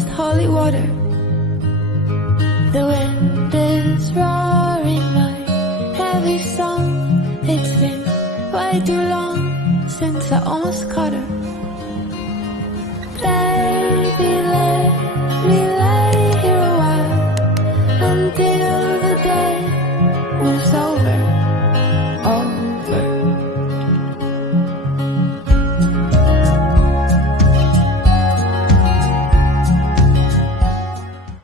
just holy water. The wind is roaring my heavy song. It's been way too long since I almost caught her.